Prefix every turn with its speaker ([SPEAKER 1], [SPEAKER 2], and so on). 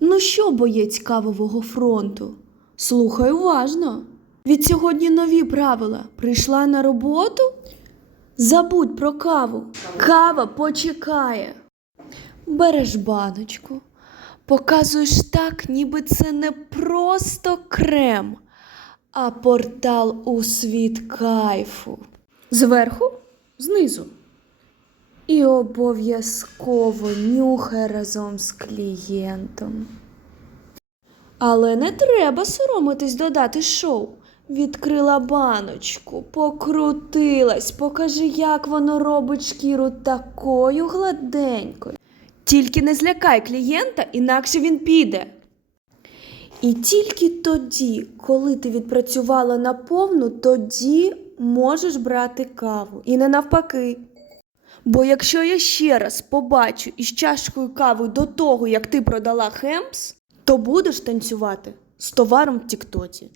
[SPEAKER 1] Ну що, боєць кавового фронту? Слухай уважно. Від сьогодні нові правила. Прийшла на роботу? Забудь про каву. Кава почекає. Береш баночку, показуєш так, ніби це не просто крем, а портал у світ кайфу. Зверху, знизу. І обов'язково нюхай разом з клієнтом. Але не треба соромитись додати шоу. Відкрила баночку, покрутилась, покажи, як воно робить шкіру такою гладенькою. Тільки не злякай клієнта, інакше він піде. І тільки тоді, коли ти відпрацювала наповну, тоді можеш брати каву. І не навпаки. Бо якщо я ще раз побачу із чашкою кави до того, як ти продала хемпс, то будеш танцювати з товаром в Тіктоці.